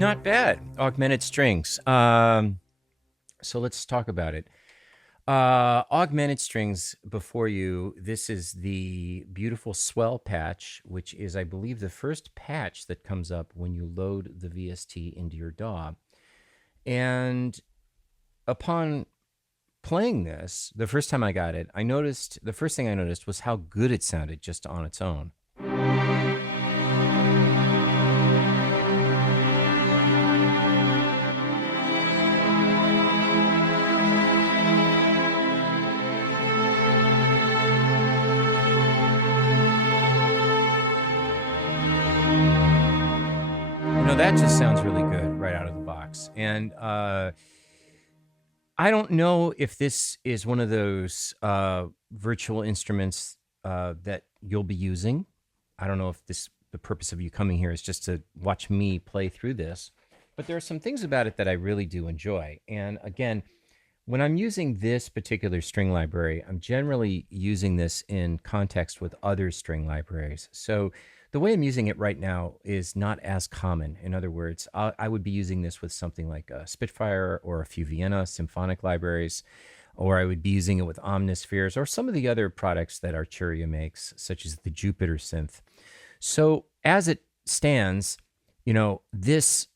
Not bad. Augmented strings. So let's talk about it. Augmented strings before you. This is the beautiful Swell Patch, which is, I believe, the first patch that comes up when you load the VST into your DAW. And upon playing this, the first time I got it, the first thing I noticed was how good it sounded just on its own. That just sounds really good right out of the box. And I don't know if this is one of those virtual instruments that you'll be using. I don't know if the purpose of you coming here is just to watch me play through this. But there are some things about it that I really do enjoy. And again, when I'm using this particular string library, I'm generally using this in context with other string libraries. So the way I'm using it right now is not as common. In other words, I would be using this with something like a Spitfire or a few Vienna symphonic libraries, or I would be using it with Omnispheres or some of the other products that Arturia makes, such as the Jupiter synth. So as it stands, this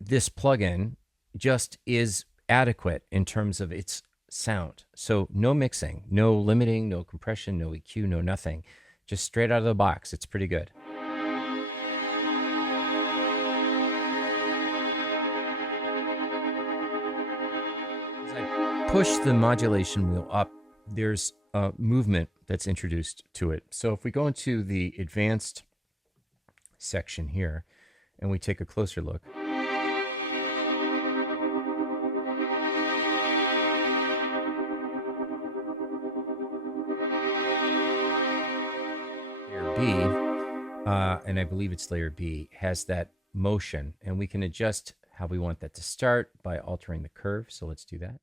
plugin just is adequate in terms of its sound. So no mixing, no limiting, no compression, no EQ, no nothing. Just straight out of the box. It's pretty good. As I push the modulation wheel up, there's a movement that's introduced to it. So if we go into the advanced section here and we take a closer look, B, and I believe it's layer B, has that motion, and we can adjust how we want that to start by altering the curve. So let's do that.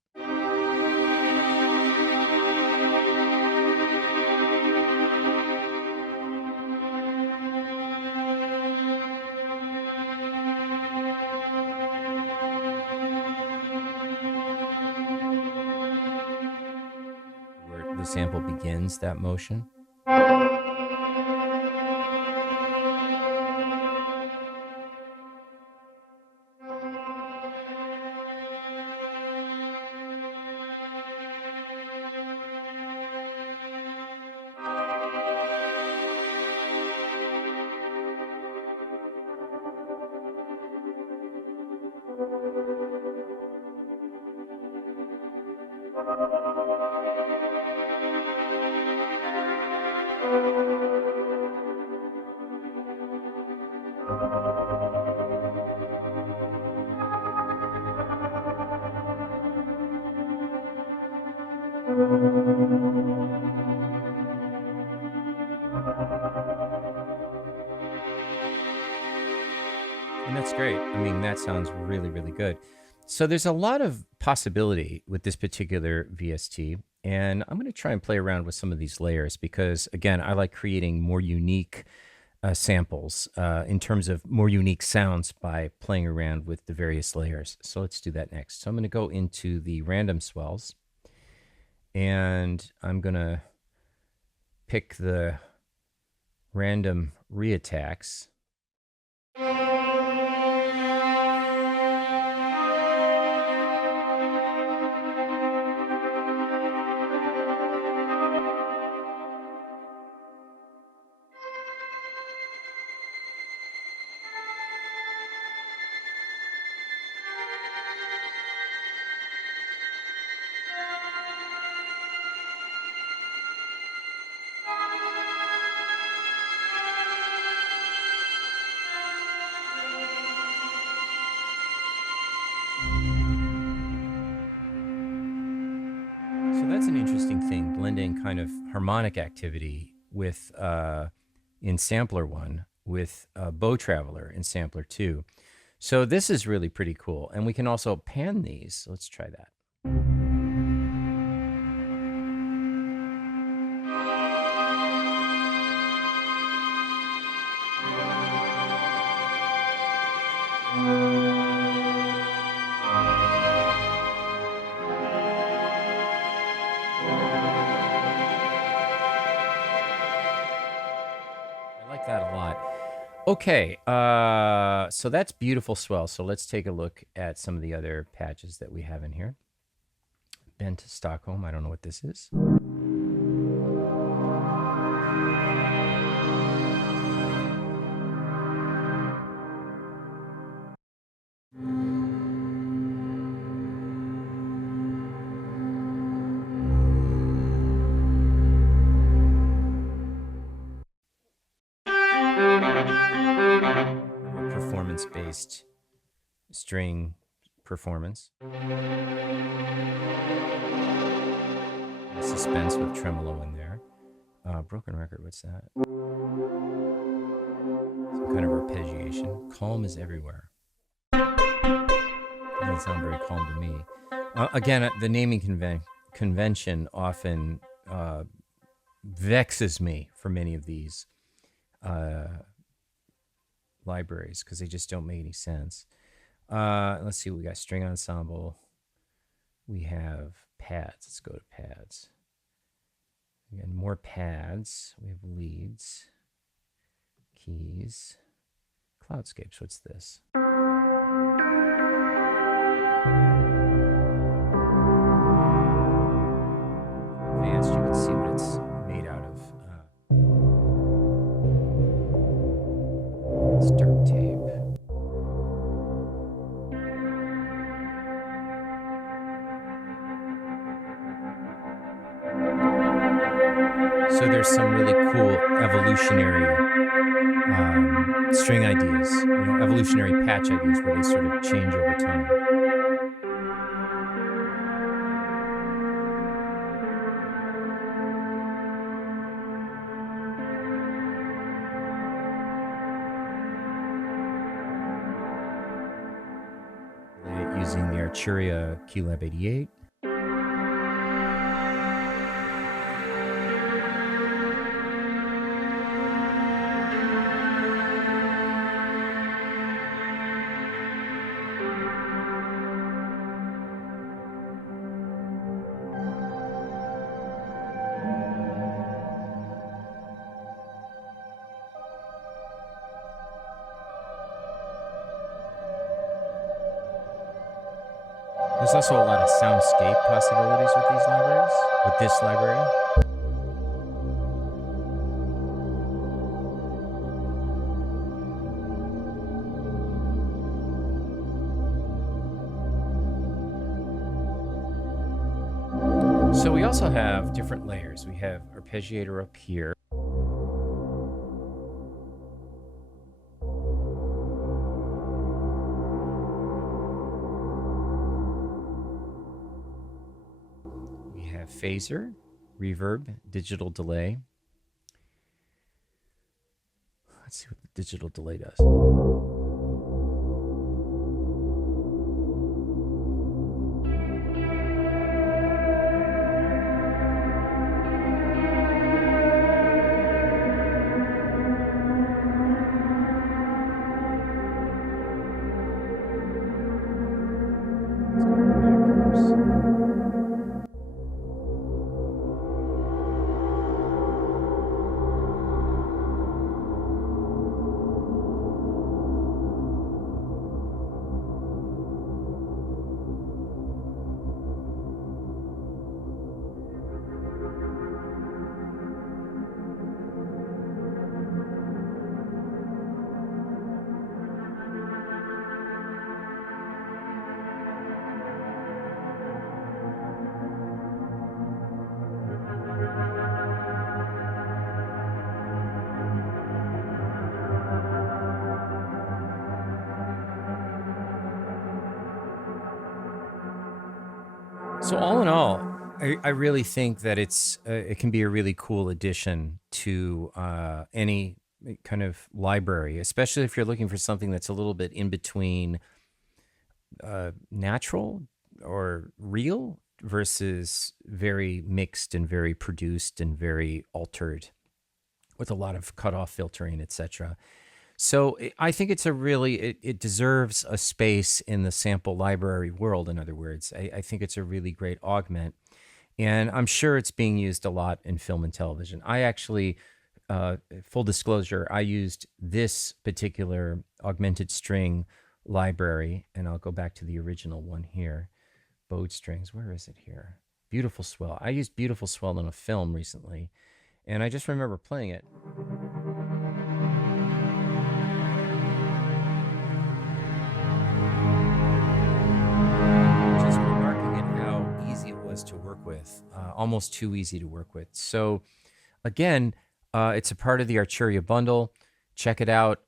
Where the sample begins that motion. And that's great. I mean, that sounds really, really good. So there's a lot of possibility with this particular VST, and I'm going to try and play around with some of these layers because, again, I like creating more unique samples in terms of more unique sounds by playing around with the various layers. So let's do that next. So I'm going to go into the random swells, and I'm going to pick the random reattacks. So that's an interesting thing, blending kind of harmonic activity with in sampler 1 with Bow Traveler in sampler 2. So this is really pretty cool. And we can also pan these. Let's try that. Okay, so that's beautiful swell. So let's take a look at some of the other patches that we have in here. Bend to Stockholm. I don't know what this is. Performance-based string performance. Suspense with tremolo in there. Broken record, what's that? Some kind of arpeggiation. Calm is everywhere. Doesn't sound very calm to me. Again, the naming convention often vexes me for many of these libraries because they just don't make any sense. Let's see, we got string ensemble. We have pads. Let's go to pads. Again, more pads. We have leads, keys, cloudscapes. What's this? Advanced, you can see what it's made out of. It's dark tape. So there's some really cool evolutionary string ideas, evolutionary patch ideas where they sort of change over time. Using the Arturia QLab 88. There's also a lot of soundscape possibilities with these libraries, with this library. So we also have different layers. We have arpeggiator up here. Phaser, reverb, digital delay. Let's see what the digital delay does. So all in all, I really think that it can be a really cool addition to any kind of library, especially if you're looking for something that's a little bit in between natural or real versus very mixed and very produced and very altered with a lot of cutoff filtering, etc. So I think it's it deserves a space in the sample library world. In other words, I think it's a really great augment, and I'm sure it's being used a lot in film and television. I actually full disclosure, I used this particular augmented string library, and I'll go back to the original one here. Bowed strings, where is it here? Beautiful Swell. I used Beautiful Swell in a film recently, and I just remember playing it. Just remarking at how easy it was to work with, almost too easy to work with. So again, it's a part of the Arturia bundle. Check it out.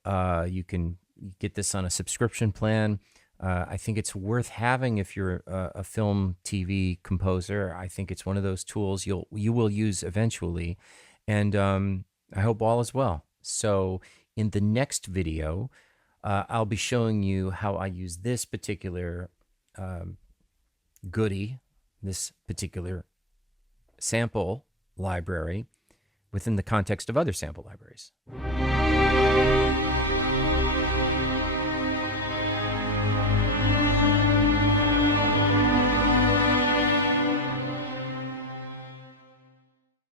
You can get this on a subscription plan. I think it's worth having if you're a film TV composer. I think it's one of those tools you will use eventually, and I hope all is well. So in the next video, I'll be showing you how I use this particular goodie, this particular sample library within the context of other sample libraries.